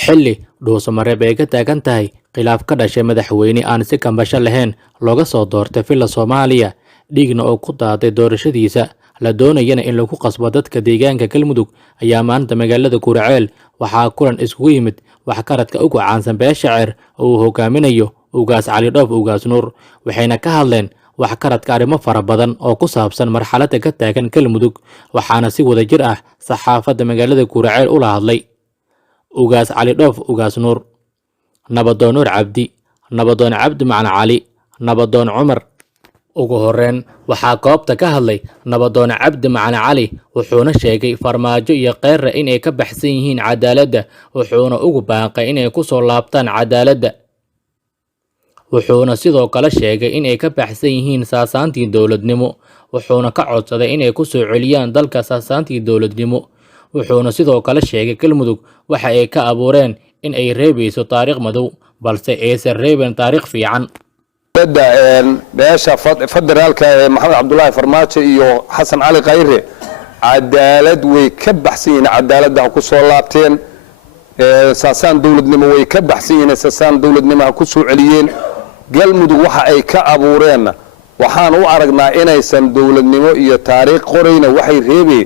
xilli dhuusamareeb ay ka taagan tahay khilaaf ka dhashay madaxweyne aan si kambasho lahayn looga soo doortay villa Soomaaliya dhigna oo ku daaday doorashadiisa la doonayana in lagu qasbo dadka deegaanka Galmudug ayaa maanta magaalada Guriceel waxaa kulan isugu yimid waxgaradka ugu caansan beesha ceyr oo uu hogaaminayo ugaas Cali Dhoof ugaas Nuur waxayna ka hadleen waxgaradka arrimo fara badan oo ku saabsan marxaladda ka taagan Galmudug waxaana si wadajir ah saxafadda magaalada Guriceel ula hadlay ugaas Cali Dhoof ugaas Nuur nabadoon Nuur Cabdi nabadoon Cabdi Macna Cali nabadoon Cumar ugu horeen waxaa goobta ka hadlay nabadoon Cabdi Macna Cali wuxuuna sheegay farmaajo iyo qeyr inay ka baxsan yihiin cadaaladda wuxuuna ugu baaqay inay ku soo laabtaan cadaaladda wuxuuna sidoo kale sheegay inay ka baxsan yihiin saasaantii dowladnimo wuxuuna ka codsaday inay ku soo celiyaan dalka saasaantii dowladnimo wuxuuna sidoo kale sheegay Galmudug waxa ay ka abuureen in ay reebayso taariikh madow balse aysan reebin taariikh fiican beesha federaalka maxamed cabdullaahi farmaajo iyo xasan cali khayre cadaalad way ka baxsan yihiin cadaaladda ha ku soo laabteen saasaan dowladnimo way ka baxsan yihiin saasaan dowladnimo ha ku soo celiyeen Galmudug waxa ay ka abuureen waxaan u aragnaa inaysan dowladnimo iyo taariikh qorayna waxay reebay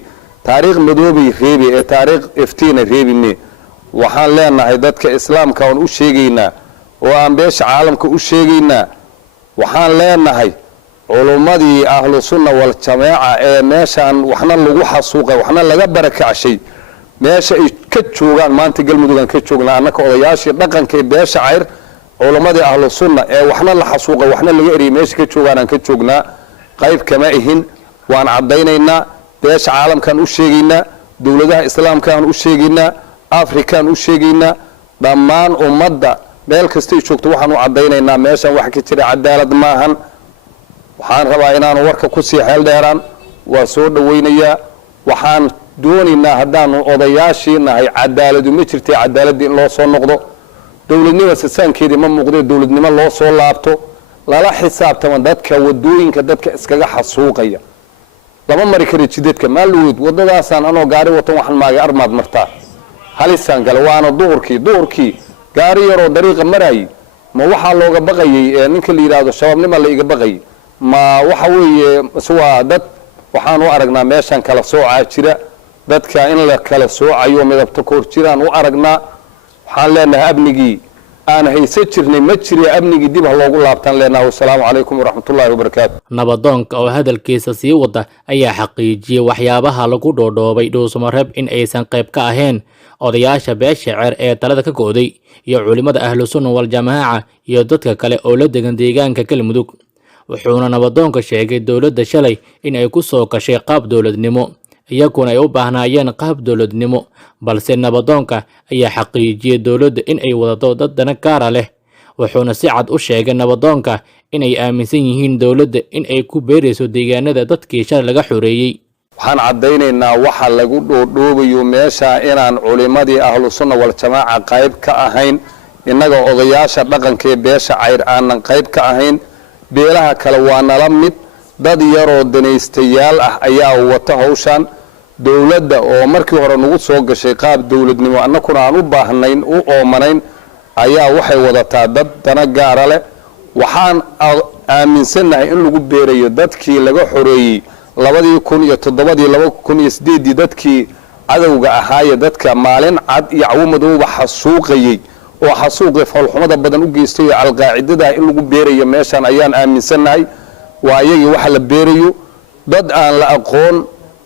taariikh madoobay reebay ee taariikh iftiina reebine waxaan leenahay dadka islaamka oo u sheegaynaa oo aan beesha caalamka u sheegaynaa waxaan leenahay culumadii ahlu sunna wal jamaaca ee meeshan waxna lagu xasuuqay waxna laga barakacay meesha ay ka joogaan maanta Galmudug aan ka joognaa annaka odayaashii dhaqanka ee beesha ceyr culumadii ahlu sunna ee waxna la xasuuqay waxna laga eriyay meesha ka joogaan aan ka joognaa qayb kama ahin waan cadaynaynaa beesha caalamkan u sheegaynaa dawladaha islaamka aan u sheegaynaa afrikaan u sheegaynaa dhammaan ummadda meel kasta ay joogto waxaan u cadaynaynaa meeshan wax ka jira cadaalad maahan waxaan rabaa inaan warka ku sii xeel dheeraan waa soo dhaweynayaa waxaan doonaynaa haddaanu odayaashii nahay cadaaladu ma jirtay cadaaladii in loo soo noqdo dowladnimo sasaankeedii ma muuqdo dowladnimo loo soo laabto lala xisaabtama dadka wadooyinka dadka iskaga xasuuqaya lama mari karo jidadka maaluud wadadaasaan anoo gaari wato waxaan maagay armaad martaa halisaan gala waana duhurkii gaari yaroo dariiqa maray ma waxa looga baqayay ninka la yiraahdo shabaabnimo la iga baqayay ma waxa weeye waa dad waxaan u aragnaa meeshan kala sooca jira dadka in la kala soocayo midabta koor jiraan u aragnaa waxaan leenahay abnigii aan haysa jirnay ma jiro abnigii dib loogu laabtan leenahay assalaamu calaykum waraxmatullaahi wabarakaatu nabadoonka oo hadalkiisa sii wada ayaa xaqiijiyay waxyaabaha lagu dhoodhoobay dhuusamareeb in aysan qayb ka ahayn odayaasha beesha ceyr ee talada ka go'day iyo culimada ahlu sunna wal jamaaca iyo dadka kale oo la degan deegaanka Galmudug wuxuuna nabadoonka sheegay dowladda shalay in ay ku soo gashay qaab dowladnimo iyaguna ay u baahnaayeen qaab dowladnimo balse nabadoonka ayaa xaqiijiyay dowladda in ay wadato dad dana gaara leh wuxuuna si cad u sheegay nabadoonka in ay aaminsan yihiin dowladda in ay ku beerayso deegaanada dadkii shalay laga xoreeyay waxaan cadaynaynaa waxa lagu dhoodhoobayo meesha inaan culimadii ahlu sunna wal jamaaca qayb ka ahayn innaga odayaasha dhaqanka ee beesha ceyr aanan qayb ka ahayn beelaha kale waa nala mid dad yaroo danaystayaal ah ayaa wata hawshan dowladda oo markii hore nagu soo gashay qaab dowladnimo annakuna aan u baahnayn u oomanayn ayaa waxay wadataa dad dana gaara leh waxaan aaminsanahay in lagu beerayo dadkii laga xoreeyay 2007 dadkii cadawga ahaayee dadka maalin cad iyo cawo madowba xasuuqayay oo xasuuqay falxumada badan u geystay alqaacidada in lagu beerayo meeshan ayaan aaminsanahay waa iyagii waxa la beerayo dad aan la aqoon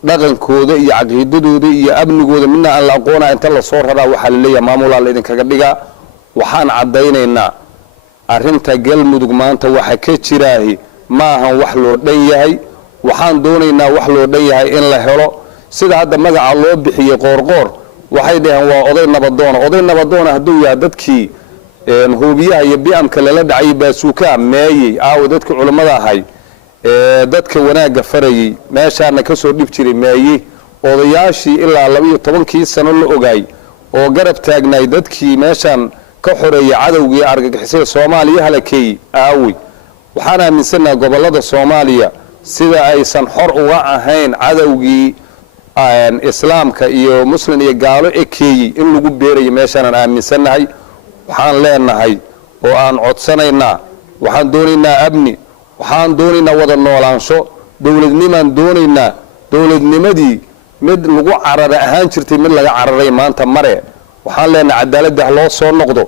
dhaqankooda iyo caqiidadooda iyo amnigooda midna aan la aqoona inta la soo raraa waxa la leeyahay maamulka la idin kaga dhigaa waxaan cadaynaynaa arinta Galmudug maanta waxa ka jiraahi ma ahan wax loo dhan yahay waxaan doonaynaa wax loo dhan yahay in la helo sida hadda magaca loo bixiyay qoorqoor waxay dhahan waa oday nabadoon hadduu yahay dadkii hoobiyaha iyo bi'amka lala dhacay baasuuka meeyay aaw dadka culimada ahay dadka wanaaga farayay meeshaana ka soo dhib jiray meeyay odayaashii ilaa 12 sano la ogaay oo garab taagnay dadkii meeshan ka xoreeyay cadawgii argagixisada Soomaaliya halakay aawi waxaan aaminsanahay gobolada Soomaaliya sida aysan xor uga ahayn cadawgii islaamka iyo muslim iyo gaalo ekeeyey in lagu beerayo meeshaanaan aaminsannahay waxaan leenahay oo aan codsanaynaa waxaan doonaynaa amni waxaan doonaynaa wada noolaansho dowladnimaan doonaynaa dowladnimadii mid lagu carara ahaan jirtay mid laga cararay maanta mare waxaan leenahay cadaaladda ha loo soo noqdo.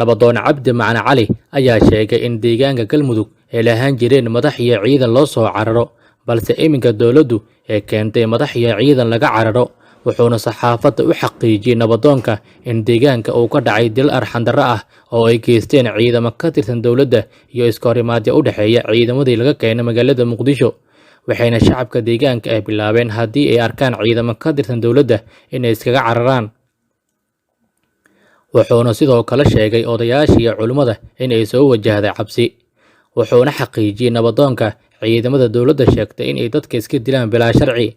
nabadoon cabdi macne cali ayaa sheegay in deegaanka galmudug ay lahaan jireen madax iyo ciidan loo soo cararo balse iminka dowladdu ee keentay madax iyo ciidan laga cararo wuxuuna saxaafadda u xaqiijiyey nabadoonka in deegaanka uu ka dhacay dil arxandarro ah oo ay geysteen ciidamo ka tirsan dowladda iyo iskahorimaadyo u dhexeeya ciidamadii laga keenay magaalada muqdisho waxayna shacabka deegaanka ay bilaabeen haddii ay arkaan ciidamo ka tirsan dowladda inay iskaga cararaan. wuxuuna sidoo kale sheegay odayaashii iyo culimmada inay soo wajahday cabsi wuxuuna xaqiijiyey nabadoonka ciidamada dowladda sheegtay inay dadka iska dilaan bilaa sharci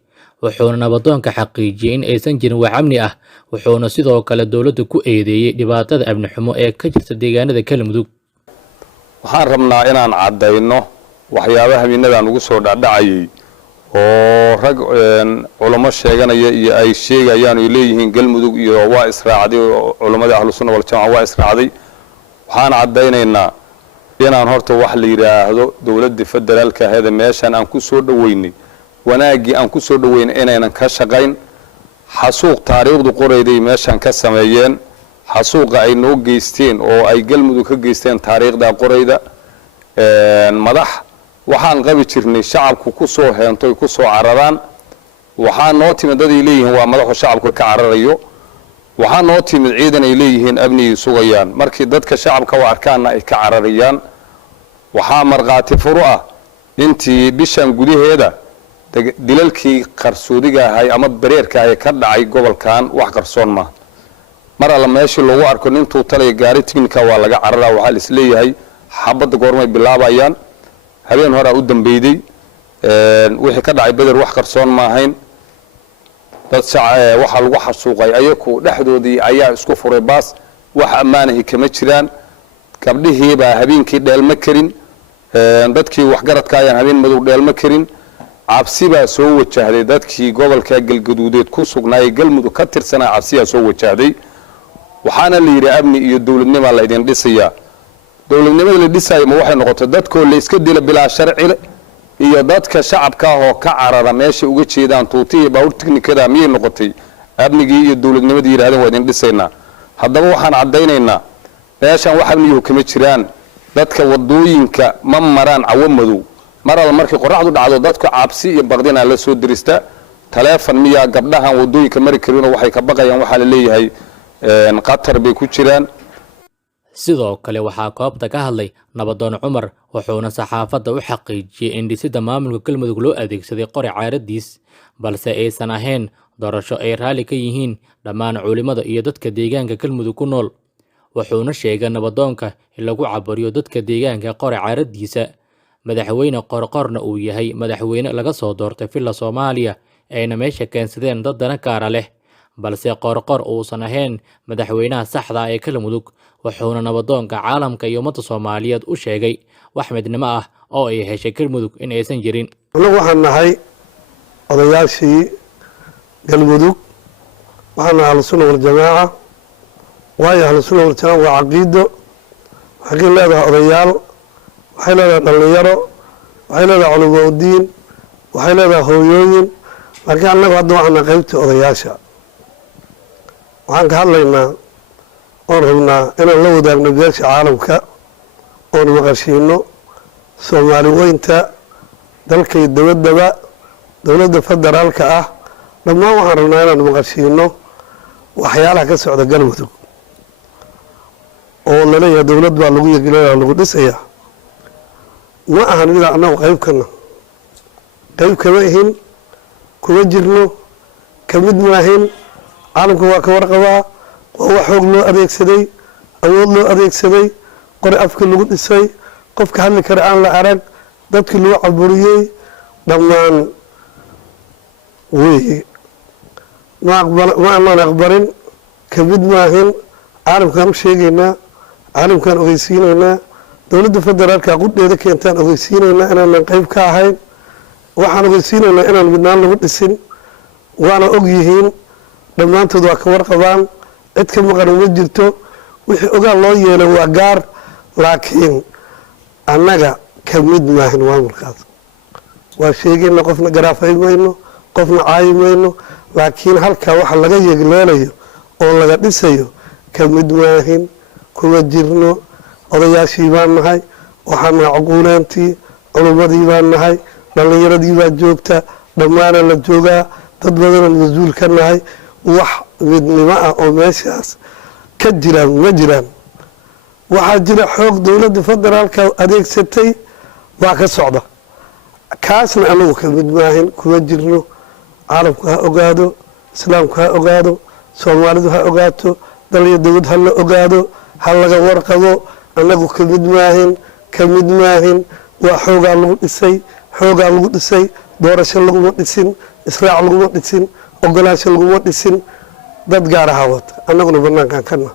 wuxuuna nabadoonka xaqiijiyey in aysan jirin wax amni ah wuxuuna sidoo kale dowladda ku eedeeyey dhibaatada amni xumo ee ka jirta deegaanada galmudug. waxaan rabnaa inaan caddayno waxyaabaha habeenadaan ugu soo dhacdhacayay oo rag culamo sheeganaya iyo ay sheegayaan ay leeyihiin galmudug iyo waa israacday oo culamada ahlu sunna wal jamaa waa israacday waxaan caddaynaynaa inaan horta wax la yiraahdo dowladda federaalka ah ee meeshan aan ku soo dhaweynay wanaagii aan ku soo dhaweynay inaynan ka shaqayn xasuuq taariikhdu qorayday meeshan ka sameeyeen xasuuqa ay noo geysteen oo ay galmudug ka geysteen taariikhda qorayda madax waxaan qabi jirnay shacabku ku soo heentay ku soo cararaan waxaan noo timid dad ay leeyihiin waa madaxu shacabku ka cararayo waxaan noo timid ciidan ay leeyihiin amnigii sugayaan markii dadka shacabka u arkaanna ay ka cararayaan waxaa markhaati furu ah intii bishan gudaheeda dilalkii qarsoodiga ahay ama bareerka ahay ka dhacay gobolkan wax qarsoon ma mar alla meeshii lagu arko nintuu talay gaari tignika waa laga cararaa waxaa is leeyahay xabadda goormay bilaabayaan habeen hore u dambeeyay wixii ka dhacay badar wax qarsoon ma ahayn dad waxa lagu xasuuqay ayaku dhexdoodii ayaa isku furay baas wax ammaanahi kama jiraan gabdhihii baa habeenkii dheelma karin dadkii waxgaradka ayaan habeen madow dheelma karin cabsi baa soo wajahday dadkii gobolka galgaduudeed ku sugnaayay galmudug ka tirsanaa cabsiyaa soo wajahday waxaana la yidhi amni iyo dowladnimo la idin dhisayaa dowladnimada la dhisaayo ma waxay noqotay dadkoo la iska dila bilaa sharci iyo dadka shacabka ah oo ka carara meesha uga jeedaan tuutihii baawur tiknikada miyay noqotay amnigii iyo dowladnimadii yidhahdeen waa idin dhisaynaa haddaba waxaan caddaynaynaa meeshan wax amniyuhu kama jiraan dadka wadooyinka ma maraan cawo madow mar alla markii qorraxdu dhacdo dadku cabsi iyo baqdinaa la soo dirista taleefon miyaa gabdhahan wadooyinka mari karinoo waxay ka baqayaan waxaa la leeyahay qatar bay ku jiraan. sidoo kale waxaa koobta ka hadlay nabadoon cumar wuxuuna saxaafadda u xaqiijiyey in dhisidda maamulka galmudug loo adeegsaday qori caaradiis balse aysan ahayn doorasho ay raalli ka yihiin dhammaan culimada iyo dadka deegaanka galmudug ku nool wuxuuna sheegay nabadoonka in lagu cabariyo dadka deegaanka qori caaradiisa madaxweyne qorqorna uu yahay madaxweyne laga soo doortay villa Soomaaliya ayna meesha keensadeen dad dana gaara leh balse qorqor uusan ahayn madaxweynaha saxda ee galmudug wuxuuna nabadoonka caalamka iyo ummadda Soomaaliyeed u sheegay wax midnimo ah oo ay heshay galmudug in aysan jirin. anagu waxaan nahay odayaashii galmudug waxaan nahay ahlu sunna wal jamaa waayo ahlu sunna wal jamaa waa caqiido waxay leedahay odayaal waxay leedahay dhalinyaro waxay leedahay culamo diin waxay leedahay hooyooyin laakiin annagu hadda waxaan nahay qaybtii odayaasha waxaan ka hadlaynaa oon rabnaa inaan la wadaagno beesha caalamka oon maqashiino soomaali weynta dalka iyo dabaddaba dowladda federaalka ah dhammaan waxaan rabnaa inaan maqashiino waxyaalaha ka socda galmudug oo laleeyahay dowlad baa lagu yegleeyaa lagu dhisayaa ma ahan midaa annagu qaybkana qayb kama ihin kuma jirno ka mid maahin caalamka waa ka warqabaa waa wax xoog loo adeegsaday awood loo adeegsaday qori afkii lagu dhisay qofka hadli kara aan la arag dadkii lagu caburiyey dhammaan weeye ma aanan aqbalin ka mid maahin caalamkaan u sheegaynaa caalamkaan ogeysiinaynaa dowladda federaalka qudheeda keentaan ogeysiinaynaa inaanan qayb ka ahayn waxaan ogeysiinaynaa inaan midnaan lagu dhisin waana og yihiin dhammaantood waa ka warqabaan cid ka maqan uma jirto wixii ogaal loo yeelay waa gaar laakiin annaga ka mid maahin maamulkaas waa sheegayna qofna garaafay mayno qofna caayi mayno laakiin halkaa waxa laga yegleelayo oo laga dhisayo ka mid maahin kuma jirno odayaashii baan nahay waxaan nahay cuquuleentii culummadii baan nahay dhallinyaradii baa joogta dhammaana la joogaa dad badanoo mas-uul ka nahay wax midnimo ah oo meeshaas ka jiraan ma jiraan waxaa jira xoog dowladda federaalka adeegsatay waa ka socda kaasna anagu ka mid maahin kuma jirno caalamku ha ogaado islaamku ha ogaado soomaalidu ha ogaato daliyo dawlad ha la ogaado ha laga warqabo annagu ka mid maahin waa xoogaa lagu dhisay doorasho laguma dhisin israac laguma dhisin ogolaansho laguma dhisin dad gaar ahaa wata annaguna banaankan kana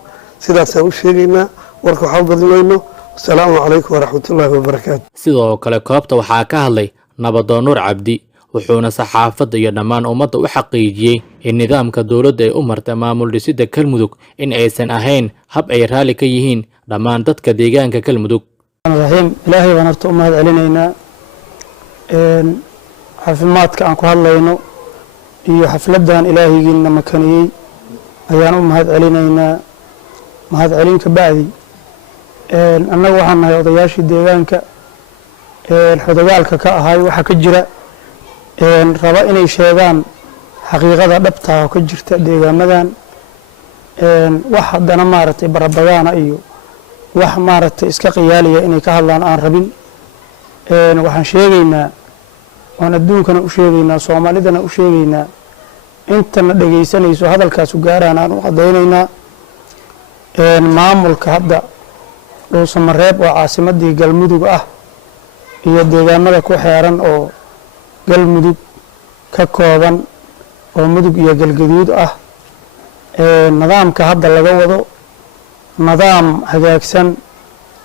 sidaasaan u sheegaynaa warka waxaa badmayno asalaamu calaykum waraxmatullaahi wabarakaatu sidoo kale koobta waxaa ka hadlay nabadoon nuur cabdi wuxuuna saxaafadda iyo dhammaan ummadda u xaqiijiyey in nidaamka dowladda ay u martay maamul dhisidda galmudug in aysan ahayn hab ay raalli ka yihiin dhammaan dadka deegaanka galmudug ilaahay baan horta u mahad celinaynaa caafimaadka aan ku hadlayno iyo xafladdan ilaahigiina makaniyey ayaan u mahad celinaynaa mahad celin ka bacdi annagu waxaan nahay odayaashii deegaanka xodogaalka ka ahay waxaa ka jira raba inay sheegaan xaqiiqada dhabtaa oo ka jirta deegaamadan wax haddana maaragtay barabagaana iyo wax maaragtay iska qiyaaliya inay ka hadlaan aan rabin waxaan sheegaynaa waan adduunkana u sheegaynaa soomaalidana u sheegaynaa intana dhegaysanayso hadalkaasu gaaraan aan u caddaynaynaa maamulka hadda dhuusamareeb oo caasimadii galmudug ah iyo deegaamada ku xeeran oo galmudug ka kooban oo mudug iyo galgaduud ah nidaamka hadda laga wado nidaam hagaagsan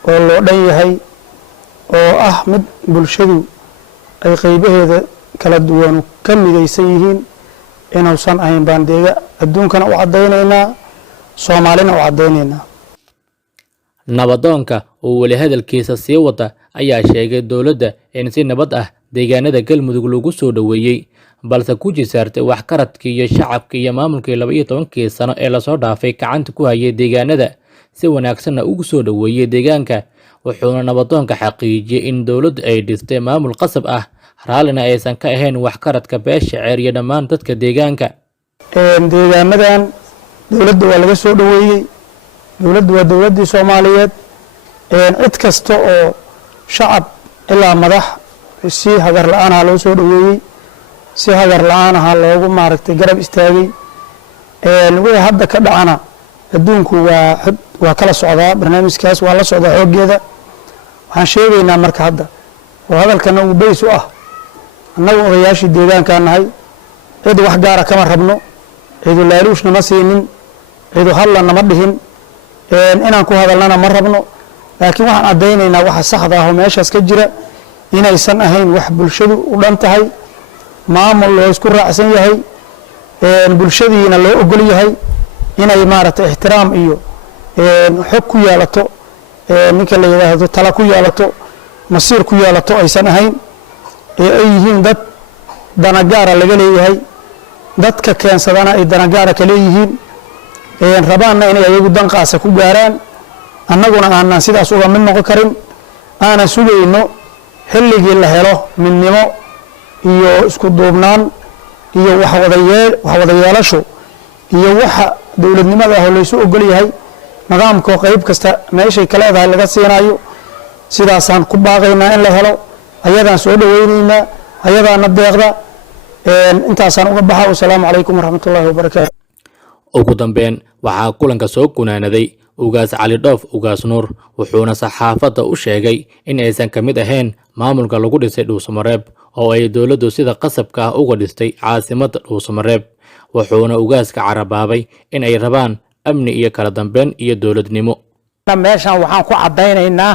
oo loo dhan yahay oo ah mid bulshadu ay qaybaheeda kala duwanu ka midaysan yihiin inuusan ahayn baan adduunkana u caddaynaynaa soomaalina u caddaynaynaa nabadoonka oo weli hadalkiisa sii wada ayaa sheegay dowladda in si nabad ah deegaanada galmudug lagu soo dhoweeyey balse ku jisaartay waxgaradkii iyo shacabkii iyo maamulkii 12 sano ee lasoo dhaafay gacanta ku hayay deegaanada si wanaagsanna ugu soo dhoweeyey deegaanka wuxuuna nabadoonka xaqiijiyey in dowladdu ay dhistay maamul qasab ah raallina aysan ka ahayn waxgaradka beesha ceyr iyo dhammaan dadka deegaanka deegaamadan dowladda waa laga soo dhoweeyey dowladdu waa dowladdii soomaaliyeed cid kasta oo shacab ilaa madax si hagar la-aan aha loo soo dhoweeyey si hagar la-aan aha loogu maaragtay garab istaagay wixii hadda ka dhacana adduunku waa kala socdaa barnaamijkaas waa la socdaa xooggeeda waxaan sheegaynaa marka hadda oo hadalkana uu bays u ah annagu odayaashii deegaankaa nahay cid wax gaara kama rabno cidu laaluush nama siinin cidu hadla nama dhihin inaan ku hadalnana ma rabno laakiin waxaan caddaynaynaa waxa saxda ah oo meeshaas ka jira inaysan ahayn wax bulshadu u dhan tahay maamul loo isku raacsan yahay bulshadiina loo ogol yahay inay maaragtay ixtiraam iyo xog ku yeelato ninka la yidhaahdo tala ku yeelato masiir ku yeelato aysan ahayn ay yihiin dad danagaara laga leeyahay dadka keensadana ay danagaara ka leeyihiin rabaanna inay ayagu danqaasa ku gaaraan annaguna aanan sidaas uga mid noqon karin aanan sugayno xilligii la helo midnimo iyo isku duubnaan iyo waxwada yeelasho iyo waxa dowladnimada ah oo laysu ogol yahay nidaamkoo qayb kasta meeshay ka leedahay laga siinayo sidaasaan ku baaqaynaa in la helo ayadaan soo dhoweynaynaa ayadaana deeqda intaasaan uga baxa wasalaamu calaykum waraxmatullaahi wabarakaatu ugu dambeyn waxaa kulanka soo gunaanaday ugaas cali dhoof ugaas nuur wuxuuna saxaafadda u sheegay in aysan ka mid ahayn maamulka lagu dhisay dhuusamareeb oo ay dowladdu sida qasabka ah uga dhistay caasimadda dhuusamareeb wuxuuna ugaaska carabaabay in ay rabaan amni iyo kala dambeyn iyo dowladnimo meeshan waxaan ku caddaynaynaa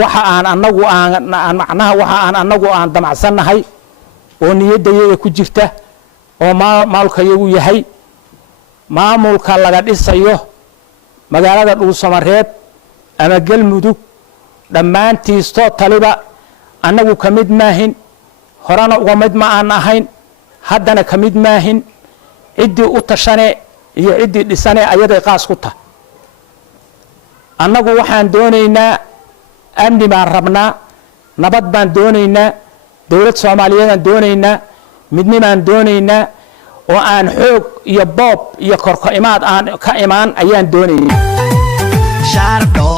waxa aan anagu aan macnaha waxa aan anagu aan damacsannahay oo niyadayada ku jirta oo maamulkayagu yahay maamulka laga dhisayo magaalada Dhuusamareeb ama Galmudug dhammaantiisto taliba annagu ka mid maahin horana uga mid ma aan ahayn haddana ka mid maahin ciddii u tashane iyo ciddii dhisane ayaday qaas ku tahay annagu waxaan doonaynaa amni baan rabnaa nabad baan doonaynaa dowlad Soomaaliyeed aan doonaynaa midnimo doonaynaa oo aan xoog iyo boob iyo korka imaad aan ka imaan ayaan doonaynaa shardo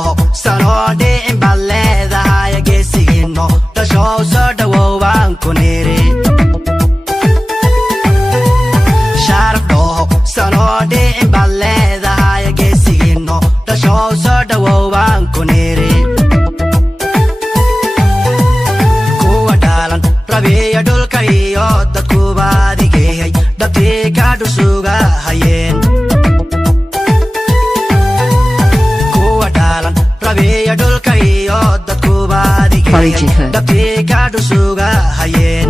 sanode in baleda haya gesigino da show so da wowan kuniri shardo sanode in baleda haya gesigino da show so da wowan kuniri kuwa dalan rabiya dulka iyo dadku baadigay dadkii ka dhusuga hayeen rabiya dulka iyo dadku baadigay dadkii ka dhusuga hayeen